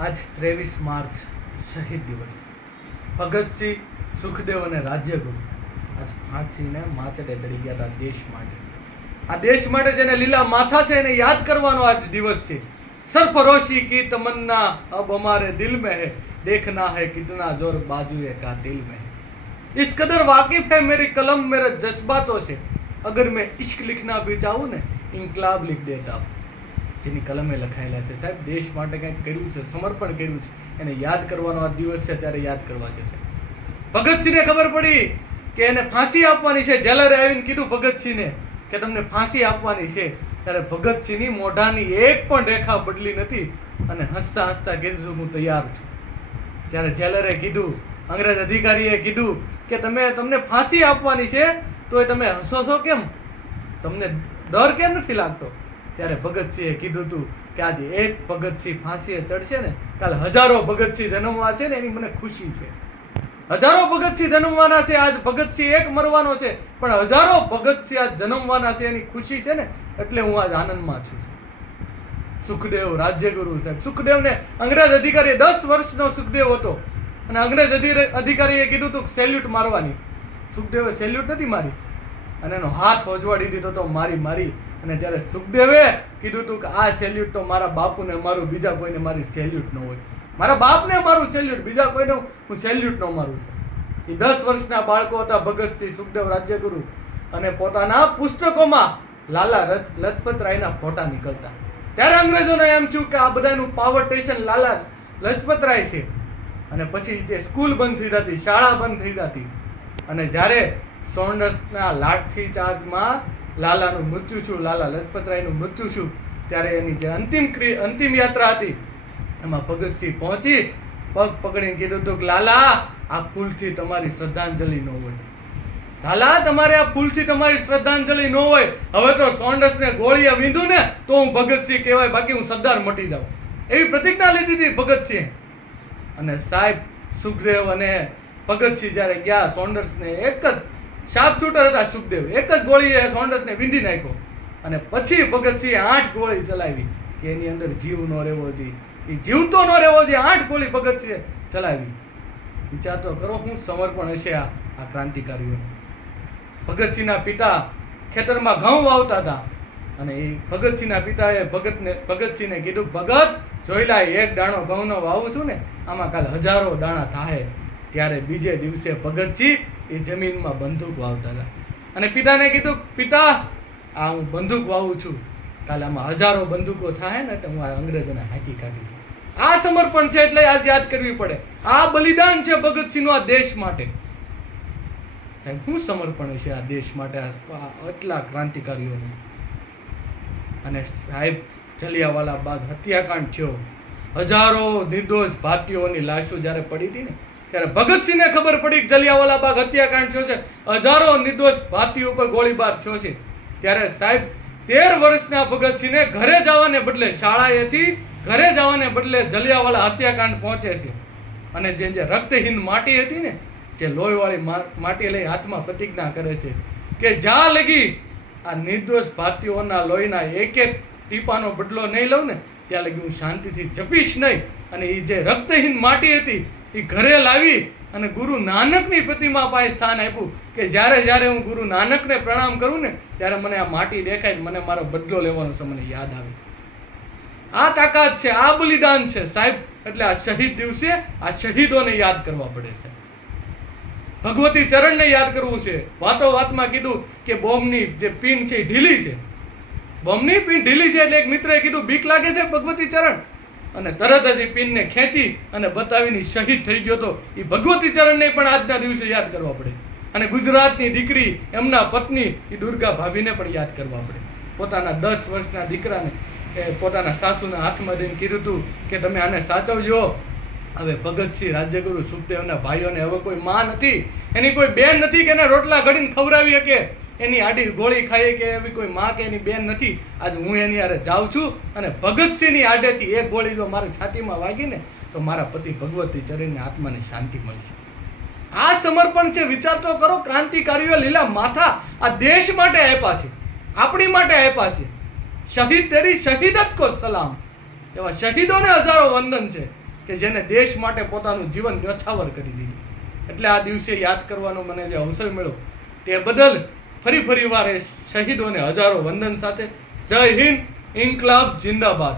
આજ ત્રેવીસ માર્ચ શહીદ દિવસ ભગતસિંહ સુખદેવ અને રાજ્યગુરુ આજ ફાંસીને માથડે ચડી ગયા હતા દેશ માટે આ દેશ માટે જેને લીલા માથા છે એને યાદ કરવાનો આજ દિવસ છે સરફરોશી કી તમન્ના અબ હમારે દિલ में है देखना है कितना जोर बाजुए का दिल में है इस कदर वाकिफ है मेरी कलम मेरे जज्बातों से अगर मैं इश्क लिखना भी चाहूँ ने इनकलाब लिख देता हूँ જેની કલમે લખાયેલા છે. સાહેબ, દેશ માટે કંઈક કર્યું છે, સમર્પણ કર્યું છે. એને યાદ કરવાનો આ દિવસ છે, ત્યારે યાદ કરવા છે, સાહેબ. ભગતસિંહને ખબર પડી કે એને ફાંસી આપવાની છે. જેલરે આવીને કીધું ભગતસિંહને કે તમને ફાંસી આપવાની છે. ત્યારે ભગતસિંહની મોઢાની એક પણ રેખા બદલી નથી અને હસતા હસતા કીધું હું તૈયાર છું. ત્યારે જેલરે કીધું, અંગ્રેજ અધિકારીએ કીધું કે તમે, તમને ફાંસી આપવાની છે તો એ તમે હસો છો કેમ? તમને ડર કેમ નથી લાગતો? ત્યારે ભગતસિંહે કીધું હતું કે આજે એક ભગતસિંહ ફાંસીએ ચડશે ને, કાલે હજારો ભગતસિંહ જન્મવા છે ને, એની મને ખુશી છે. હજારો ભગતસિંહ જન્મવાના છે, આજ ભગતસિંહ એક મરવાનો છે, પણ હજારો ભગતસિંહ આજ જન્મવાના છે, એની ખુશી છે ને, એટલે હું આજ આનંદમાં છું. સુખદેવ રાજ્યગુરુ સાહેબ, સુખદેવને અંગ્રેજ અધિકારી દસ વર્ષનો સુખદેવ હતો. અને અંગ્રેજ અધિ- અધિકારીએ કીધું હતું સેલ્યુટ મારવાની. સુખદેવે સેલ્યુટ નથી મારી. અને એનો હાથ હોજવાડી દીધો તો મારી મારી. અને ત્યારે સુખદેવે કીધું હતું કે આ સેલ્યુટ તો મારા બાપુને મારું, બીજા કોઈને મારી સેલ્યુટ ન હોય. મારા બાપને મારું સેલ્યુટ બીજા કોઈને હું સેલ્યુટ ન મારું છું. એ દસ વર્ષના બાળકો હતા ભગતસિંહ સુખદેવ રાજ્યગુરુ. અને પોતાના પુસ્તકોમાં લાલા લજપત રાયના ફોટા નીકળતા. ત્યારે અંગ્રેજોને એમ થયું કે આ બધાનું પાવર સ્ટેશન લાલા લજપત રાય છે. અને પછી તે સ્કૂલ બંધ થઈ જતી, શાળા બંધ થઈ જતી. અને જ્યારે સોન્ડર્સના લાઠી ચાર્જમાં લાલાનું મૃત્યુ છું લાલા લજપતરાયનું મૃત્યુ છું ત્યારે એની જે અંતિમ ક્રિ અંતિમ યાત્રા હતી, એમાં ભગતસિંહ પહોંચી, પગ પકડીને કીધું હતું કે, લાલા, આ ફૂલથી તમારી શ્રદ્ધાંજલિ ન હોય. લાલા, તમારે આ ફૂલથી તમારી શ્રદ્ધાંજલિ ન હોય. હવે તો સોન્ડસને ગોળીએ વીંધું ને, તો હું ભગતસિંહ કહેવાય, બાકી હું સરદાર મટી જાઉં. એવી પ્રતિજ્ઞા લીધી હતી ભગતસિંહ. અને સાહેબ સુખદેવ અને ભગતસિંહ જ્યારે ગયા સોન્ડર્સને એક જ શાર્પ શૂટર હતા સુખદેવ. એક જ ગોળીએ સોન્ડસને વીંધી નાખ્યો. અને પછી ભગતસિંહે આઠ ગોળી ચલાવી કે એની અંદર જીવ ન રહેવો જોઈએ. એ જીવતો ન રહેવો જોઈએ, આઠ ગોળી ભગતસિંહે ચલાવી. વિચાર તો કરો, હું સમર્પણ હશે આ આ ક્રાંતિકારીઓ ભગતસિંહના પિતા ખેતરમાં ઘઉં વાવતા હતા. અને એ ભગતસિંહના પિતાએ ભગતને, ભગતસિંહને કીધું, ભગત, જોઈ લાય એક દાણો ઘઉંનો વાવું છું ને, આમાં કાલે હજારો દાણા થાય ત્યારે બીજે દિવસે ભગતજી એ જમીનમાં બંદૂક વાવતા હતા. અને પિતાને કીધું, પિતા, આ હું બંદૂક વાવું છું. કાલે આમાં હજારો બંદૂકો થાય ને તો હું આ અંગ્રેજોને હાકી કાઢીશ. આ સમર્પણ છે એટલે આજ યાદ કરવી પડે. આ બલિદાન છે ભગતસિંહનું આ દેશ માટે. સાહેબ, શું સમર્પણ છે આ દેશ માટે? આટલા ક્રાંતિકારીઓનું? અને સાહેબ, જલિયાવાલા બાગ હત્યાકાંડ થયો. હજારો નિર્દોષ ભારતીયોની લાશો જ્યારે પડી હતી ને ત્યારે ભગતસિંહને ખબર પડી કે જલિયાવાલા બાગ હત્યાકાંડ થયો છે. હજારો નિર્દોષ ભારતીયો ઉપર ગોળીબાર થયો છે. ત્યારે સાહેબ, તેર વર્ષના ભગતસિંહને ઘરે જવાને બદલે શાળાએથી ઘરે જવાને બદલે જલિયાવાલા હત્યાકાંડ પહોંચે છે. અને જે જે રક્તહીન માટી હતી ને, જે લોહીવાળી માટી લઈ હાથમાં પ્રતિજ્ઞા કરે છે કે જ્યાં લગી આ નિર્દોષ ભારતીયોના લોહીના એક એક ટીપાનો બદલો નહીં લઉં ને, ત્યાં લગી હું શાંતિથી જપીશ નહીં. અને એ જે રક્તહીન માટી હતી એ ઘરે લાવી અને ગુરુ નાનકની પ્રતિમા પાસે સ્થાન આપ્યું કે જ્યારે જ્યારે હું ગુરુ નાનકને પ્રણામ કરું ને, ત્યારે મને આ માટી દેખાય મને મારો બદલો લેવાનો મને યાદ આવે. આ તાકાત છે, આ બલિદાન છે, સાહેબ. એટલે આ શહીદ દિવસે આ શહીદોને યાદ કરવા પડે છે. ભગવતી ચરણને યાદ કરવું છે. વાતો વાતમાં કીધું કે બોમ્બની જે પિન છે, એ ઢીલી છે. બોમ્બની પિન ઢીલી છે એટલે એક મિત્રએ કીધું, બીક લાગે છે ભગવતી ચરણ? અને તરત જ એ પિનને ખેંચી અને બતાવીને શહીદ થઈ ગયો તો એ ભગવતી ચરણને પણ આજના દિવસે યાદ કરવા પડે. અને ગુજરાતની દીકરી, એમના પત્ની, એ દુર્ગા ભાભીને પણ યાદ કરવા પડે. પોતાના દસ વર્ષના દીકરાને એ પોતાના સાસુના હાથમાં દઈને કીધું હતું કે તમે આને સાચવજો. હવે ભગતસિંહ રાજ્યગુરુ સુખદેવના ભાઈઓને હવે કોઈ માં નથી. એની કોઈ બેન નથી કે એને રોટલા ઘડીને ખવડાવી શકે? એની આડી ગોળી ખાઈ કે એવી કોઈ માં કે એની બેન નથી. આજે હું એની હારે જાઉં છું અને ભગતસિંહની આડેથી એક ગોળી જો મારી છાતીમાં વાગી ને તો મારા પતિ ભગવતી ચરણને આત્માને શાંતિ મળશે. આ સમર્પણ છે, વિચાર તો કરો, ક્રાંતિકારીઓ લીલા માથા આ દેશ માટે આપ્યા છે, આપણી માટે આપ્યા છે. શહીદ તેરી શહીદત કો સલામ. એવા શહીદોને હજારો વંદન છે કે જેને દેશ માટે પોતાનું જીવન ન્યોછાવર કરી દીધું. એટલે આ દિવસે યાદ કરવાનો મને જે અવસર મળ્યો, તે બદલ ફરી ફરી વાર એ શહીદોને હજારો વંદન સાથે. જય હિન્દ ઇન્કલાબ જિંદાબાદ.